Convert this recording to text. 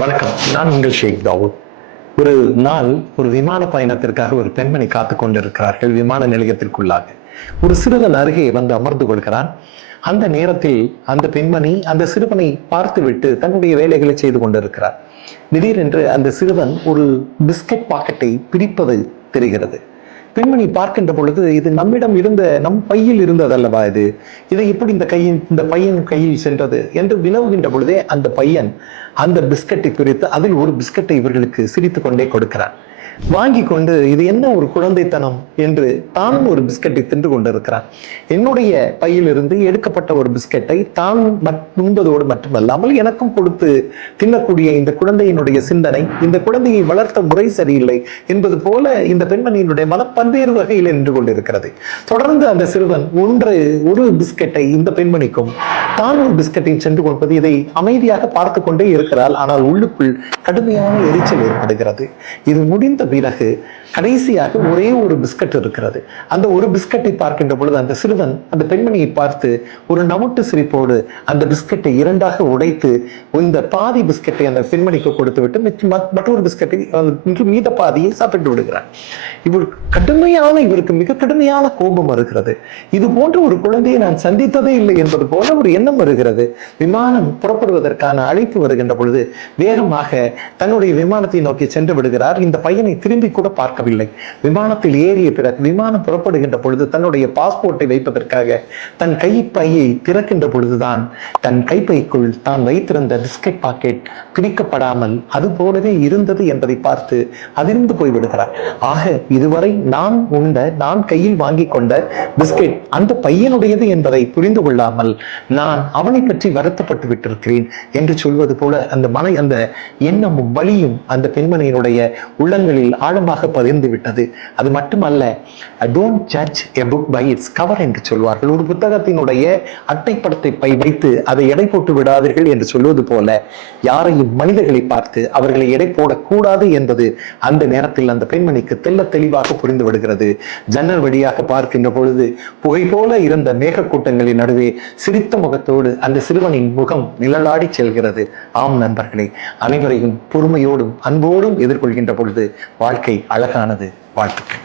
வணக்கம். நான் உங்கள் ஷேக் தாவூத். ஒரு நாள் ஒரு விமான பயணத்திற்காக ஒரு பெண்மணி காத்துக் கொண்டிருக்கிறார்கள் விமான நிலையத்திற்குள்ளாக. ஒரு சிறுவன் அருகே வந்து அமர்ந்து கொள்கிறான். அந்த நேரத்தில் அந்த பெண்மணி அந்த சிறுவனை பார்த்துவிட்டு தன்னுடைய வேலைகளை செய்து கொண்டிருக்கிறார். திடீரென்று அந்த சிறுவன் ஒரு பிஸ்கட் பாக்கெட்டை பிரிப்பது தெரிகிறது. பெண்மணி பார்க்கின்ற பொழுது, இது நம்மிடம் இருந்த நம் பையில் இருந்ததல்லவா இது, இதை எப்படி இந்த பையன் கையில் சென்றது என்று வினவுகின்ற பொழுதே அந்த பையன் அந்த பிஸ்கட்டை பிரித்து அதில் ஒரு பிஸ்கட்டை இவர்களுக்கு சிரித்துக் கொண்டே கொடுக்கிறான். வாங்கி கொண்டு இது என்ன ஒரு குழந்தைத்தனம் என்று தானும் ஒரு பிஸ்கட்டை தின்று கொண்டிருக்கிறான். என்னுடைய பையிலிருந்து எடுக்கப்பட்ட ஒரு பிஸ்கட்டை தான் உண்பதோடு மட்டுமல்லாமல் எனக்கும் கொடுத்து தின்னக்கூடிய இந்த குழந்தையினுடைய சிந்தனை, இந்த குழந்தையை வளர்த்த முறை சரியில்லை என்பது போல இந்த பெண்மணியினுடைய மன பல்வேறு வகையில் நின்று கொண்டிருக்கிறது. தொடர்ந்து அந்த சிறுவன் ஒரு பிஸ்கட்டை இந்த பெண்மணிக்கும் தான் ஒரு பிஸ்கட்டை சென்று கொடுப்பது, இதை அமைதியாக பார்த்து கொண்டே இருக்கிறாள். ஆனால் உள்ளுக்குள் கடுமையான எரிச்சல் ஏற்படுகிறது. இது முடிந்த பிறகு கடைசியாக ஒரே ஒரு பிஸ்கட் இருக்கிறது. அந்த ஒரு பிஸ்கட்டை பார்க்கின்ற பொழுது அந்த சிறுவன் அந்த பெண்மணியை பார்த்து ஒரு நமுட்டு சிரிப்போடு அந்த பிஸ்கட்டை இரண்டாக உடைத்து இந்த பாதி பிஸ்கட்டை அந்த பெண்மணிக்கு கொடுத்து விட்டு மற்றொரு பிஸ்கட்டை மீத பாதியை சாப்பிட்டு விடுகிறார். இவருக்கு மிக கடுமையான கோபம் வருகிறது. இது போன்ற ஒரு குழந்தையை நான் சந்தித்ததே இல்லை என்பது போல ஒரு எண்ணம் வருகிறது. விமானம் புறப்படுவதற்கான அழைப்பு வருகின்ற பொழுது வேகமாக தன்னுடைய விமானத்தை நோக்கி சென்று விடுகிறார். இந்த பையனை திரும்பி கூட பார்க்கவில்லை. விமானத்தில் ஏறிய பிறகு விமானம் புறப்படுகின்ற பொழுது தன்னுடைய பாஸ்போர்ட்டை வைப்பதற்காக தன் கைப்பையை திறக்கின்ற பொழுதுதான் தன் கைப்பைக்குள் தான் வைத்திருந்த பிஸ்கட் பாக்கெட் பிரிக்கப்படாமல் அது போலவே இருந்தது என்பதை பார்த்து அதிர்ந்து போய்விடுகிறார். ஆக இதுவரை நான் கையில் வாங்கி கொண்ட பிஸ்கெட் அந்த பையனுடையது என்பதை புரிந்து கொள்ளாமல் நான் அவனை பற்றி வருத்தப்பட்டு விட்டிருக்கிறேன் என்று சொல்வது போல அந்த எண்ணமும் வலியும் அந்த பெண்மணியினுடைய உள்ளங்களில் ஆழமாக பதிந்து விட்டது. அது மட்டுமல்ல, don't judge a book by its cover என்று சொல்வார்கள். ஒரு புத்தகத்தினுடைய அட்டைப்படத்தை வைத்து அதை எடை போட்டு விடாதீர்கள் என்று சொல்வது போல யாரையும் மனிதர்களை பார்த்து அவர்களை எடை போடக்கூடாது என்பது அந்த நேரத்தில் அந்த பெண்மணிக்கு தெளிவாக புரிந்து விடுகிறது. ஜன்னல் வழியாக பார்க்கின்ற பொழுது புகை போல இருந்த மேகக்கூட்டங்களின் நடுவே சிரித்த முகத்தோடு அந்த சிறுவனின் முகம் நிழலாடி செல்கிறது. ஆம் நண்பர்களே, அனைவரையும் பொறுமையோடும் அன்போடும் எதிர்கொள்கின்ற பொழுது வாழ்க்கை அழகானது. வாழ்த்துக்கள்.